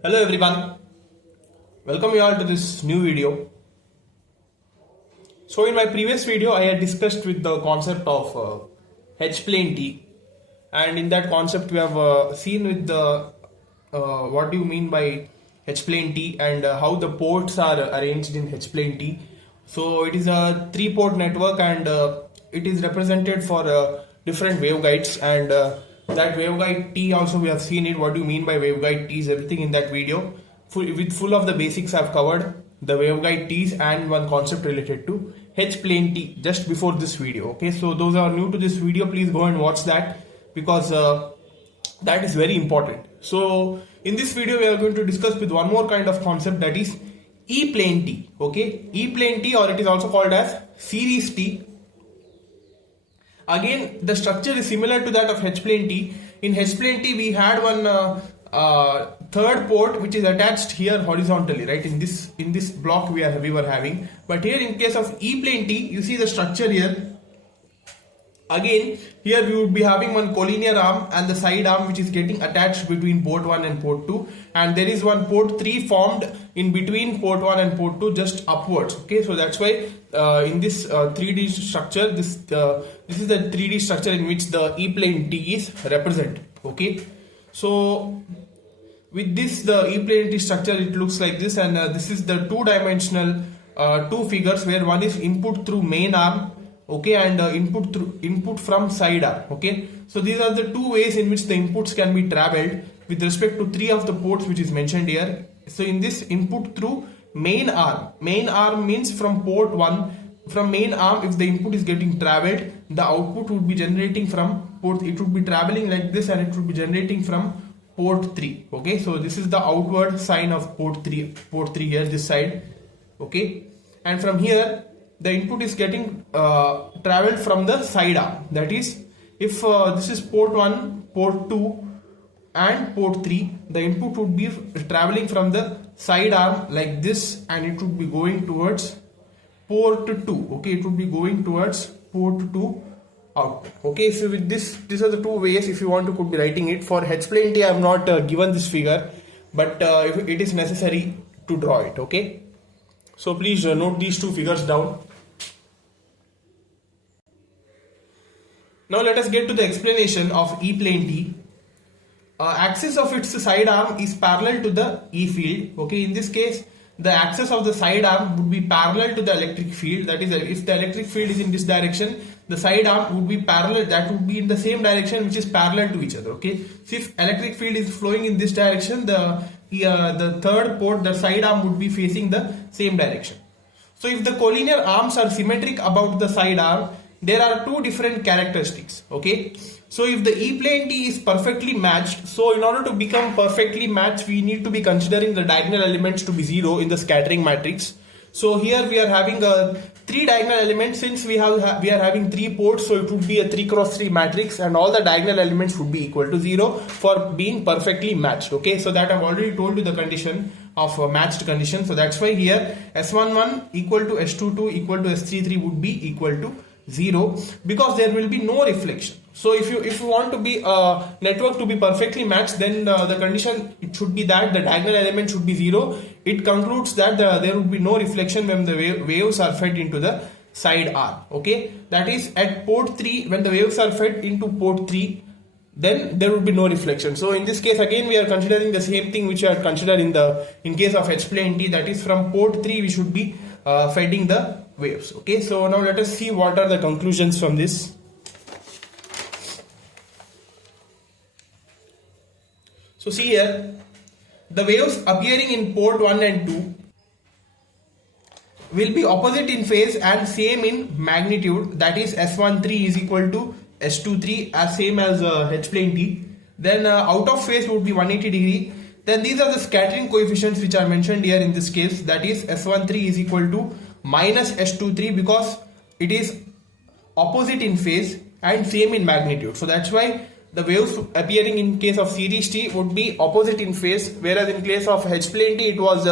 Hello everyone, welcome you all to this new video. So in my previous video I had discussed with the concept of H-plane T, and in that concept we have seen with the what do you mean by H-plane T and how the ports are arranged in H-plane T. So it is a 3-port network and it is represented for different waveguides, and that waveguide T also we have seen it. What do you mean by waveguide T is everything in that video. Full of the basics I've covered the waveguide T's and one concept related to H-plane T just before this video. Okay, so those are new to this video, please go and watch that because that is very important. So in this video we are going to discuss with one more kind of concept, that is E-plane T. Okay, E-plane T, or it is also called as series T. Again, the structure is similar to that of H-plane T. In H-plane T, we had one third port which is attached here horizontally, right? In this block we were having. But here, in case of E-plane T, you see the structure here. Again, here we would be having one collinear arm and the side arm which is getting attached between port 1 and port 2, and there is one port 3 formed in between port 1 and port 2 just upwards. Okay, so that's why in this 3D structure, this is the 3D structure in which the E-plane T is represented. Okay, so with this the E-plane T structure, it looks like this, and this is the two-dimensional two figures where one is input through main arm, okay, and input from side arm. Okay, so these are the two ways in which the inputs can be traveled with respect to 3 of the ports which is mentioned here. So in this input through main arm means from port 1, from main arm, if the input is getting traveled, the output would be generating from port, it would be traveling like this and it would be generating from port 3. Okay, so this is the outward sign of port 3 here, this side. Okay, and from here the input is getting traveled from the side arm. That is, if this is port 1, port 2 and port 3, the input would be traveling from the side arm like this, and it would be going towards port 2. Okay, it would be going towards port 2 out. Okay, so with this, these are the two ways if you want to could be writing it. For H-plane T I have not given this figure, but if it is necessary to draw it. Okay, so please note these two figures down. Now let us get to the explanation of E-plane T. Axis of its side arm is parallel to the E field. Okay, in this case the axis of the side arm would be parallel to the electric field. That is, if the electric field is in this direction, the side arm would be parallel, that would be in the same direction which is parallel to each other. Okay, so if electric field is flowing in this direction, the third port, the side arm would be facing the same direction. So if the collinear arms are symmetric about the side arm, there are two different characteristics. Okay, so if the E-plane T is perfectly matched, so in order to become perfectly matched, we need to be considering the diagonal elements to be 0 in the scattering matrix. So here we are having 3 diagonal elements. Since we are having 3 ports, so it would be a 3 cross 3 matrix, and all the diagonal elements would be equal to 0 for being perfectly matched. Okay, so that I've already told you the condition of a matched condition. So that's why here S11 equal to S22 equal to S33 would be equal to 0, because there will be no reflection. So if you want to be a network to be perfectly matched, then the condition, it should be that the diagonal element should be 0. It concludes that there would be no reflection when the waves are fed into the side arm. Okay, that is at port 3, when the waves are fed into port 3, then there would be no reflection. So in this case again we are considering the same thing which we are considered in case of H-plane T, that is from port 3 we should be feeding the waves. Okay, so now let us see what are the conclusions from this. So see here, the waves appearing in port 1 and 2 will be opposite in phase and same in magnitude. That is, S13 is equal to S23 as same as H-plane T. Then out of phase would be 180 degree. Then these are the scattering coefficients which are mentioned here in this case. That is, S13 is equal to minus S23 because it is opposite in phase and same in magnitude. So that's why the waves appearing in case of series T would be opposite in phase, whereas in case of H-plane T it was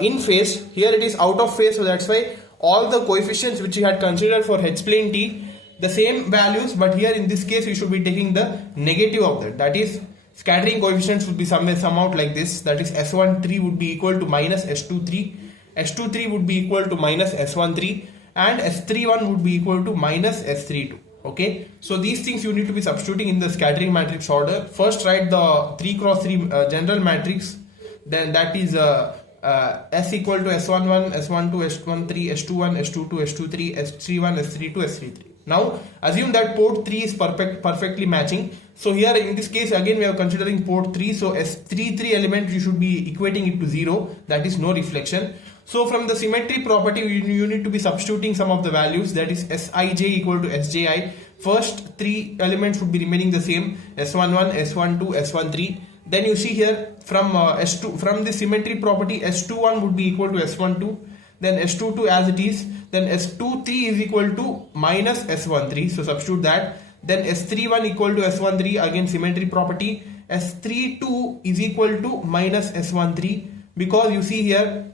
in phase. Here it is out of phase, so that's why all the coefficients which you had considered for H-plane T, the same values, but here in this case you should be taking the negative of that. That is, scattering coefficients would be some out like this, that is S13 would be equal to minus S23, S23 would be equal to minus S13, and S31 would be equal to minus S32. Okay, so these things you need to be substituting in the scattering matrix order. First write the 3 cross 3 general matrix, then that is S equal to S11, S12, S13, S21, S22, S23, S31, S32, S33. Now assume that port 3 is perfectly matching. So here in this case again we are considering port 3, so S33 element you should be equating it to 0, that is no reflection. So from the symmetry property you need to be substituting some of the values, that is Sij equal to Sji. First 3 elements would be remaining the same, S11, S12, S13. Then you see here from S2, from the symmetry property, S21 would be equal to S12, then S22 as it is, then S23 is equal to minus S13, so substitute that. Then S31 equal to S13, again symmetry property, S32 is equal to minus S13, because you see here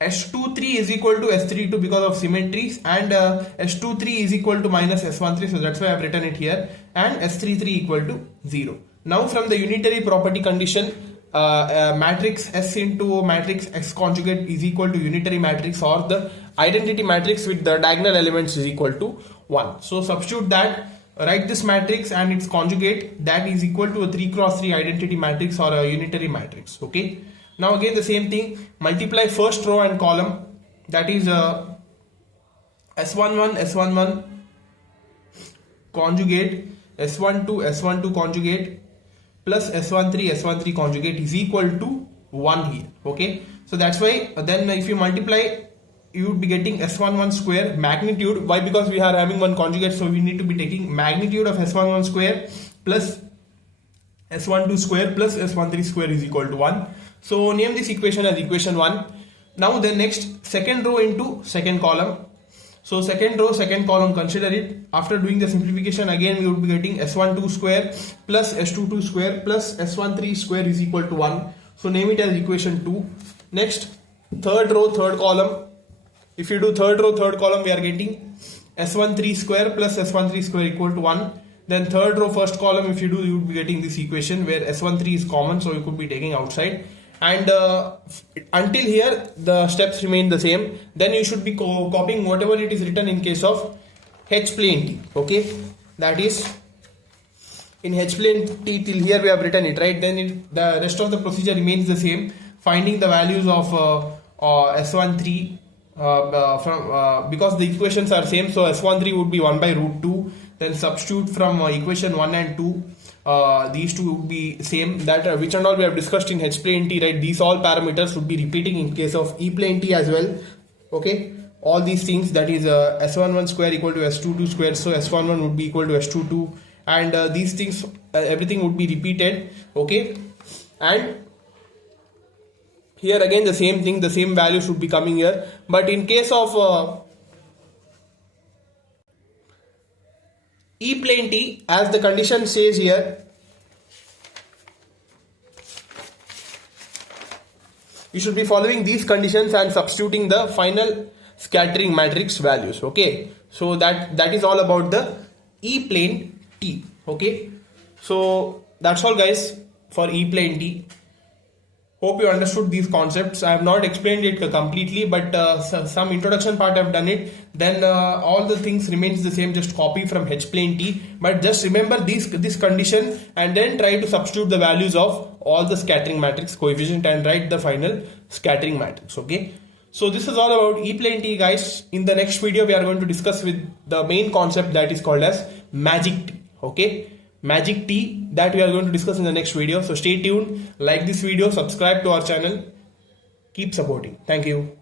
S23 is equal to S32 because of symmetries, and S23 is equal to minus S13, so that's why I have written it here, and S33 equal to 0. Now from the unitary property condition, matrix S into matrix X conjugate is equal to unitary matrix, or the identity matrix with the diagonal elements is equal to 1. So substitute that, write this matrix and its conjugate, that is equal to a 3 cross 3 identity matrix or a unitary matrix. Okay. Now again the same thing, multiply first row and column, that is S11, S11 conjugate, S12, S12 conjugate plus S13, S13 conjugate is equal to 1 here. Okay, so that's why then if you multiply you would be getting S11 square magnitude. Why? Because we are having one conjugate, so we need to be taking magnitude of S11 square plus S12 square plus S13 square is equal to 1. So name this equation as equation 1. Now the next second row into second column. So second row, second column, consider it. After doing the simplification again we would be getting S12 square plus S22 square plus S13 square is equal to 1. So name it as equation 2. Next third row, third column. If you do third row, third column, we are getting S13 square plus S13 square equal to 1. Then third row, first column, if you do, you would be getting this equation where S13 is common, so you could be taking outside. And until here the steps remain the same. Then you should be copying whatever it is written in case of H-plane T. Okay, that is in H-plane T till here we have written it, right? Then the rest of the procedure remains the same. Finding the values of S13 because the equations are same, so S13 would be 1 by root 2. Then substitute from equation 1 and 2. These two would be same, that which and all we have discussed in H-plane T, right? These all parameters would be repeating in case of E-plane T as well. Okay, all these things, that is S11 square equal to S22 square, so S11 would be equal to S22, and these things everything would be repeated. Okay, and here again the same thing, the same value should be coming here. But in case of E-plane T, as the condition says here, you should be following these conditions and substituting the final scattering matrix values. Okay, so that is all about the E-plane T. Okay, so that's all guys for E-plane T. Hope you understood these concepts. I have not explained it completely, but some introduction part I have done it. Then all the things remains the same, just copy from H-plane T. But just remember this condition and then try to substitute the values of all the scattering matrix coefficient and write the final scattering matrix. Okay. So this is all about E-plane T guys. In the next video we are going to discuss with the main concept that is called as magic T. Okay. Magic T, that we are going to discuss in the next video. So stay tuned, like this video, subscribe to our channel, keep supporting. Thank you.